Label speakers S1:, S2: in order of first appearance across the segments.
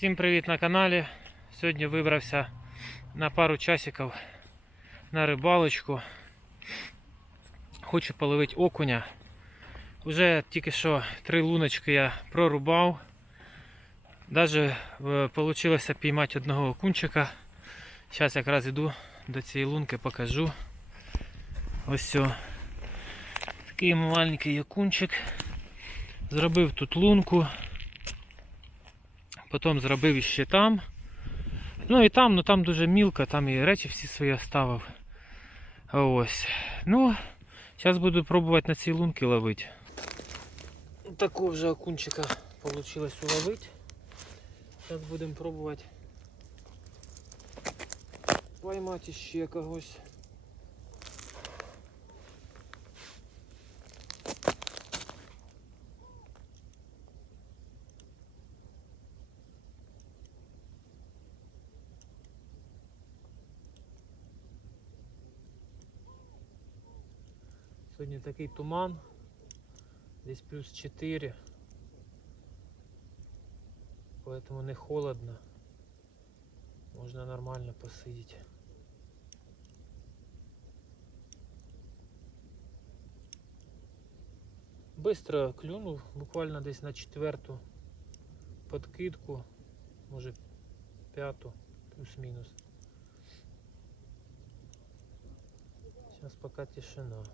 S1: Всім привіт на каналі. Сьогодні вибрався на пару часиків на рибалочку. Хочу половити окуня. Уже тільки що три луночки я прорубав. Даже вийшло піймати одного окунчика. Зараз якраз іду до цієї лунки, покажу. Ось все. Такий маленький окунчик. Зробив тут лунку. Потім зробив іще там. Ну і там, ну там дуже мілко, там і речі всі свої оставив. Ось. Ну, зараз буду пробувати на цій лунки ловити. Такого вже окунчика вийшло уловити. Зараз будемо пробувати поймати ще когось. Сьогодні такий туман, десь плюс 4, поэтому не холодно, можна нормально посидіти. Быстро клюнув, буквально десь на четверту подкидку, може п'яту, плюс-мінус. Сейчас пока тишина.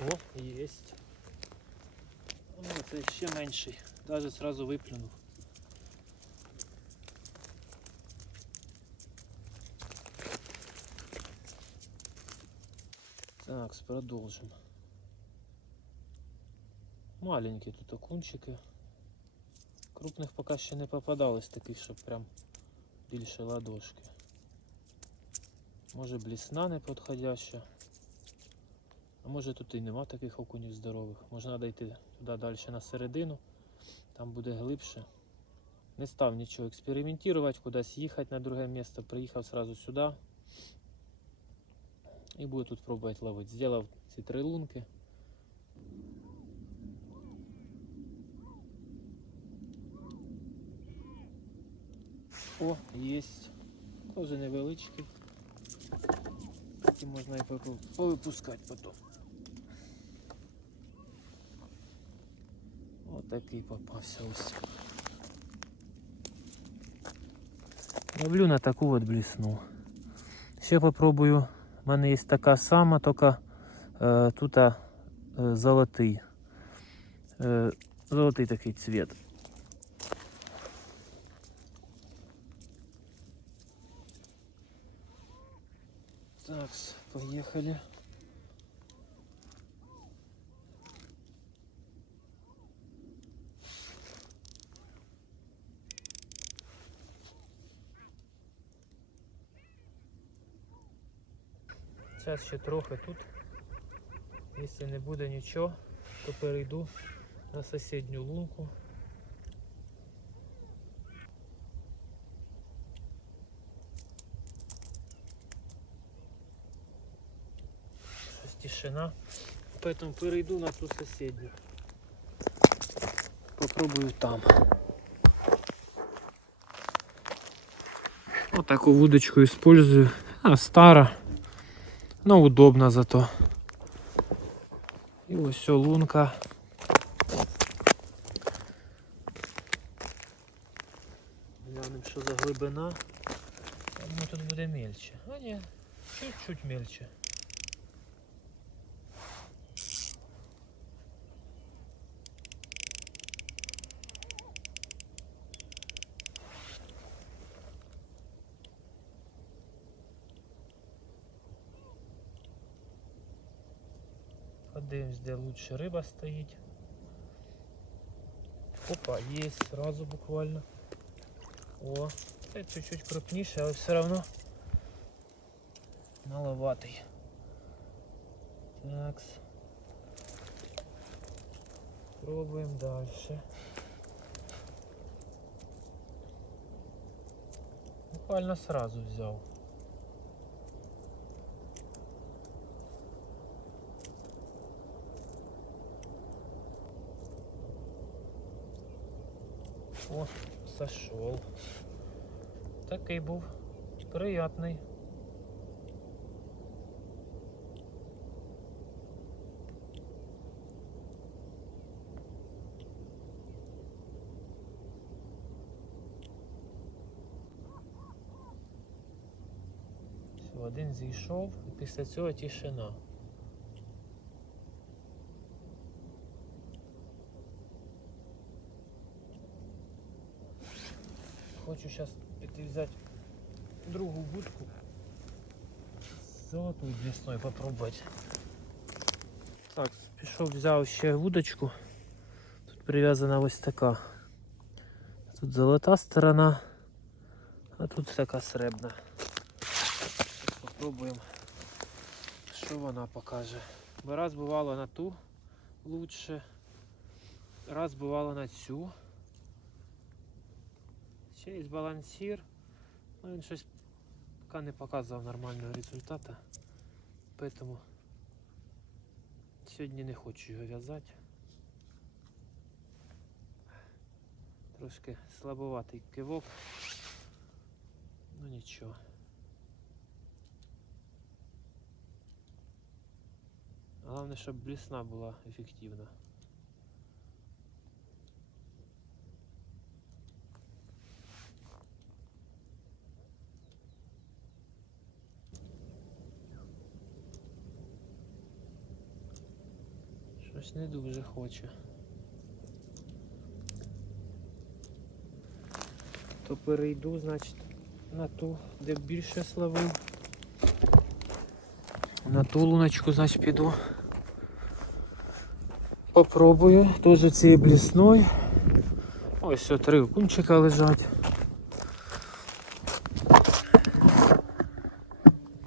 S1: О, есть. Ну, це ще менший. Даже сразу виплюнув. Так, продолжим. Маленькі тут окунчики. Крупних поки ще не попадалось таких, щоб прям більше ладошки. Може блісна не підходяща. А може тут і нема таких окунів здорових. Можна дійти туди далі на середину, там буде глибше. Не став нічого експериментувати, кудись їхати на друге місце. Приїхав сразу сюди. І буду тут пробувати ловити. Зробив ці три лунки. О, є. Тоже невеличкий. І можна і повипускати потім. Отакий попався ось. Ловлю на таку от блісну. Ще попробую. У мене є така сама, тільки е, тут е, золотий. Е, золотий такий цвіт. Так, поехали. Зараз ще трохи тут. Якщо не буде нічого, то перейду на сусідню лунку. Тишина. Поэтому перейду на ту соседнюю. Попробую там. Вот такую удочку использую. А, стара. Но удобно зато. І ось лунка. Глянемо, що за глибина. Я думаю, тут буде мельче. А ні, чуть-чуть мельче. Подивимось, де лучше риба стоїть. Опа, есть сразу буквально. О, це чуть-чуть крупніше, але все равно маловатий. Такс. Пробуємо далі. Буквально сразу взяв. О, сошел. Такий був приятний. Один зійшов і після цього тишина. Хочу зараз піти взяти другу будку. Золотую блесною попробувати. Так, пішов, взяв ще вудочку. Тут прив'язана ось така. Тут золота сторона, а тут така сребна. Попробуємо, що вона покаже. Бо раз бувало на ту лучше, раз бувало на цю. Ще є балансір. Ну він щось поки не показував нормального результату. Поэтому сьогодні не хочу його в'язати. Трошки слабоватий кивок. Ну нічого. Головне, щоб блісна була ефективна. Щось не дуже хоче. То перейду, значить, на ту, де більше славив. На ту луночку, значить, піду. Попробую. Теж цієї блісної. Ось три окунчика лежать.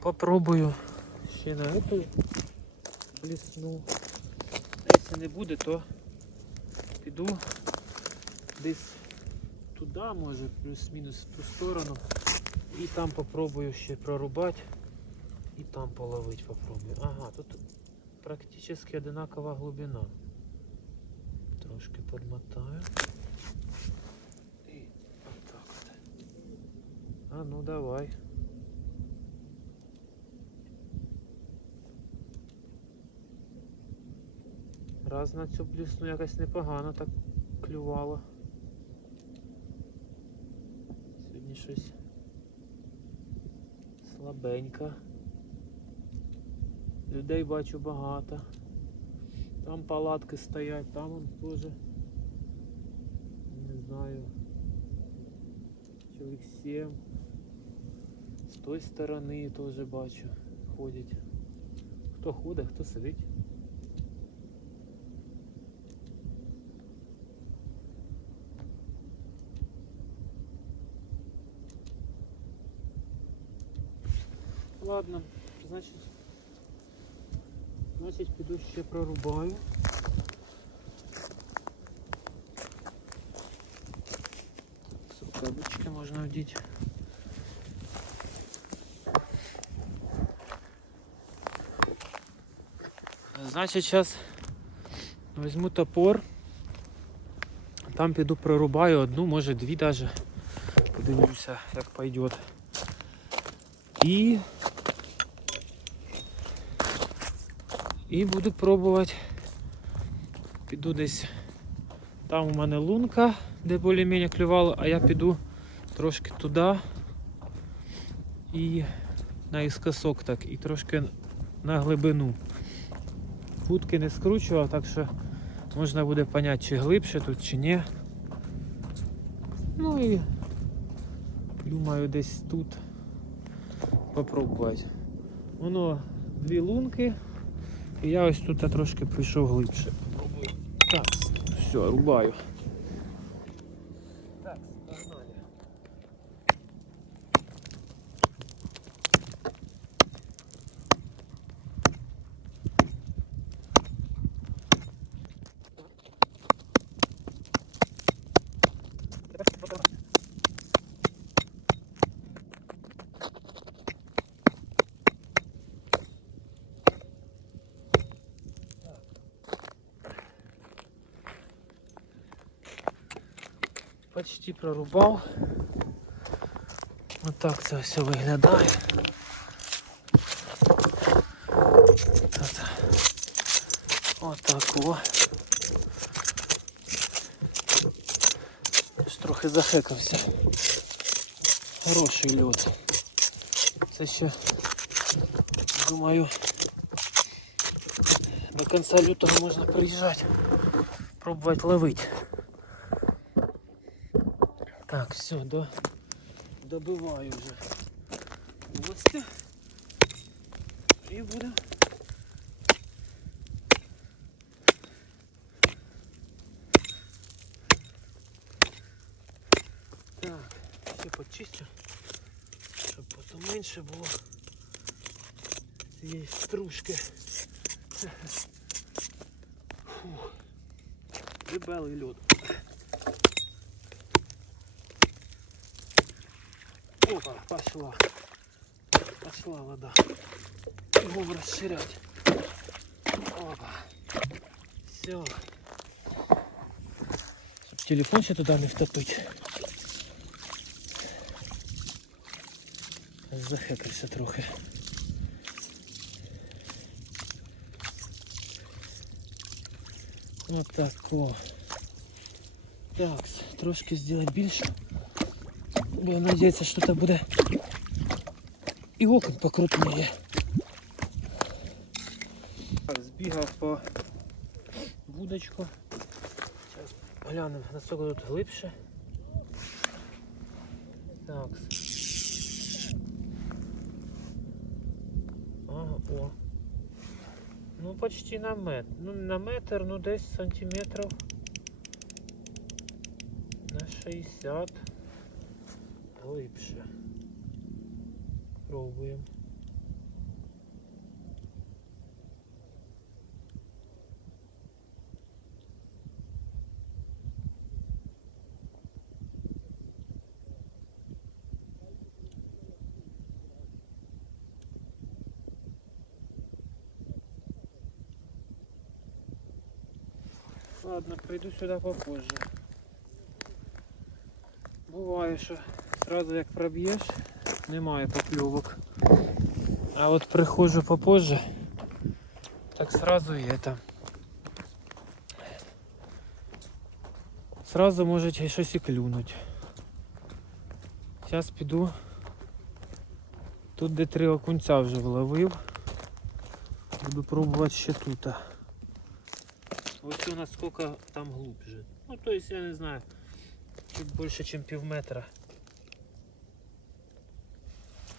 S1: Попробую ще на эту блісну. Якщо не буде, то піду десь туди, може, плюс-мінус в ту сторону. І там попробую ще прорубати. І там половити попробую. Ага, тут практично одинакова глибина. Трошки подмотаю. І отак. А ну давай. Раз на цю блісну якось непогано так клювало. Сьогодні щось слабенько. Людей бачу багато. Там палатки стоять, там он теж. Не знаю. Чоловік сім. З той сторони теж бачу. Ходять. Хто ходить, хто сидить. Ладно, значить, значить піду ще прорубаю. Сукавички можна вдіти. Значить, зараз візьму топор. Там піду прорубаю одну, може дві даже. Подивлюся, як пойдет. І І буду пробувати. Піду десь. Там у мене лунка, де більш-менш клювало, а я піду трошки туди і наіскосок так, і трошки на глибину. Вудки не скручував, так що можна буде зрозуміти, чи глибше тут, чи ні. Ну і думаю десь тут попробувати. Воно дві лунки. І я ось тут трошки прийшов глибше. Попробую. Так, все, рубаю. почти прорубав. Отак це все виглядає. От. Отак о. Аж трохи захекався. Хороший льот. Це ще, думаю, до кінця лютого можна приїжджати, пробувати ловити. Так, все, до, добиваю вже гості. І буде. Так, ще почищу, щоб потім менше було цієї стружки. Фух. Дебелий льод. Опа, пошла. Пошла вода. Его расширять. Опа. Все. Телефон ще туди не втопить. Захекався трохи. Вот так о. Так, трошки зробити більше. Бо я надіюся, що це буде і окон покрупніє. Так, збігав по вудочку. Зараз глянемо, наскільки тут глибше. Так. Ага, о. Ну почти на метр. Ну на метр, ну десь сантиметрів на 60 глибше. Пробуємо. Ладно, прийду сюди попозже. Буває, що одразу як проб'єш, немає покльовок. А от приходжу попозже, так сразу і это. Сразу можуть щось і клюнуть. Зараз піду. Тут де три окунця вже вловив. Буду пробувати ще тут. Ось у нас сколько там глубже. Ну то есть я не знаю. Чуть больше, чем пів метра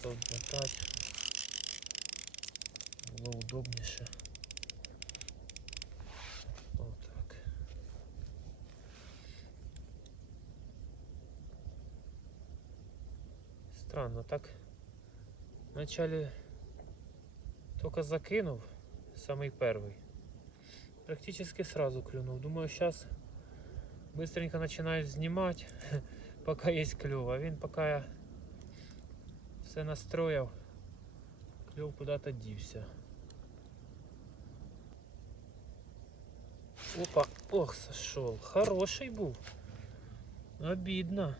S1: Тут мотать. Було удобніше. Отак. Странно, так вначале только закинув самый первый. Практически сразу клюнул. Думаю, сейчас быстренько начинаю снимать, пока есть клюв. А він пока я все настроїв, клюв куда-то дівся. Опа, ох, сошел. Хороший був. Обидно.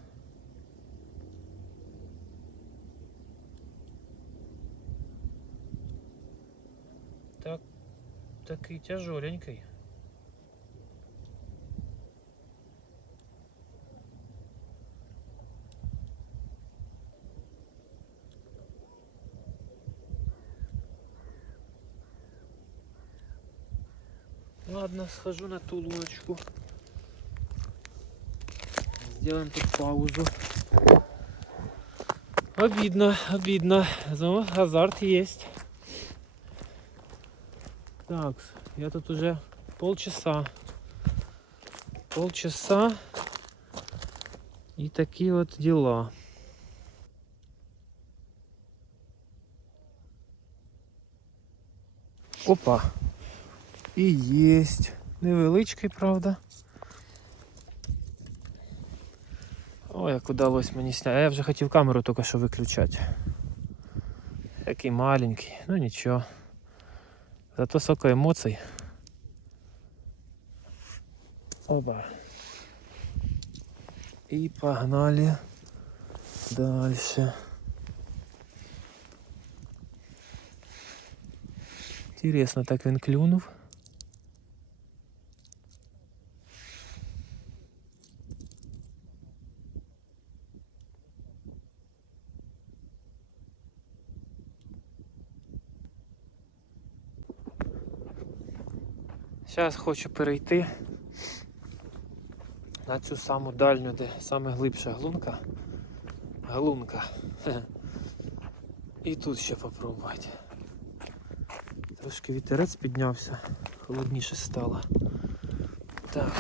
S1: Так, такий тяжеленький. Ладно, схожу на ту луночку. Сделаем тут паузу. Обидно, обидно. Но азарт есть. Так, я тут уже полчаса. Полчаса. И такие вот дела. Опа І єсть. Невеличкий, правда. Ой, як удалось мені сняти. А я вже хотів камеру тільки що виключати. Який маленький, ну нічого. Зато соко емоцій. Оба. І погнали дальше. Інтересно, так він клюнув. Зараз хочу перейти на цю саму дальню, де саме глибша глунка. Глунка. І тут ще попробувати. Трошки вітерець піднявся, холодніше стало. Так.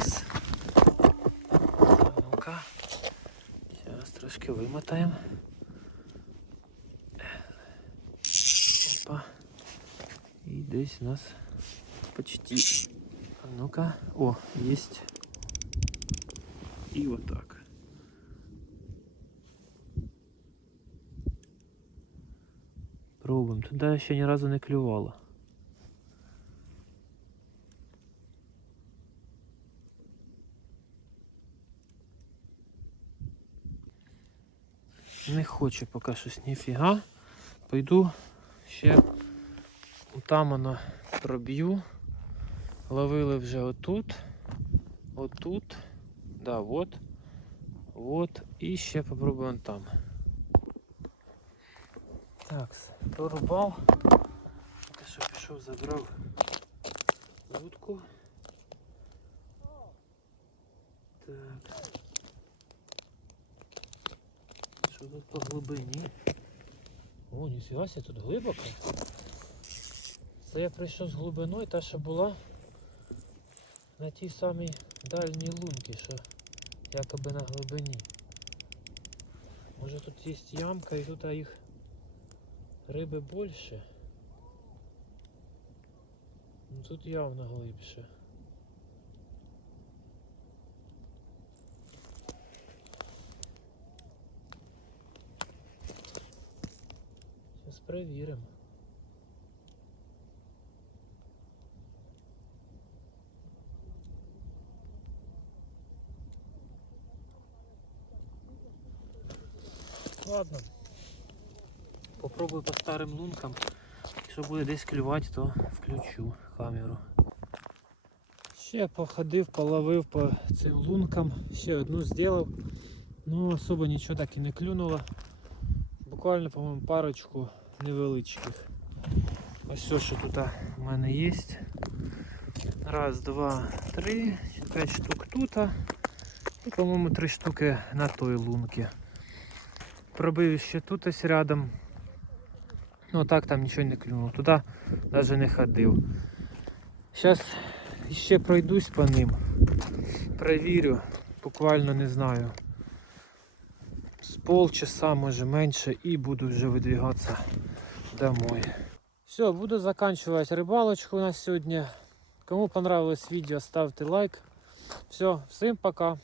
S1: Ну-ка. Зараз трошки вимотаємо. Опа. І десь у нас почти. Ну-ка. О, есть. И вот так. Пробуем. Туда ще ні разу не клювало. Не хоче поки щось ніфіга. Пойду ще там проб'ю. Ловили вже отут, отут, да, от, от, і ще попробуємо там. Так, прорубав. Поки що пішов, забрав вудку. Так. Що тут по глибині? О, ніфіга себе, тут глибоко. Це я прийшов з глибиною, та що була на тій самій дальній лунці, що якоби на глибині. Може тут є ямка і тут їх риби більше. Ну тут явно глибше. Зараз перевіримо. Ладно. Попробую по старим лункам. Якщо буде десь клювати, то включу камеру. Ще походив, половив по цим лункам. Ще одну зробив. Ну особо нічого так і не клюнуло. Буквально, по-моєму, парочку невеличких. Ось все, що тут у мене є. Раз, два, три, п'ять штук тут. І, по-моєму, три штуки на той лунці. Пробив ще тут ось рядом. Ну так там нічого не клюнуло. Туди навіть не ходив. Зараз ще пройдусь по ним. Перевірю. Буквально не знаю. З полчаса, може менше, і буду вже видвигатися домой. Все, буду заканчивать рыбалочку на сегодня. Кому понравилось видео, ставьте лайк. Все, всем пока.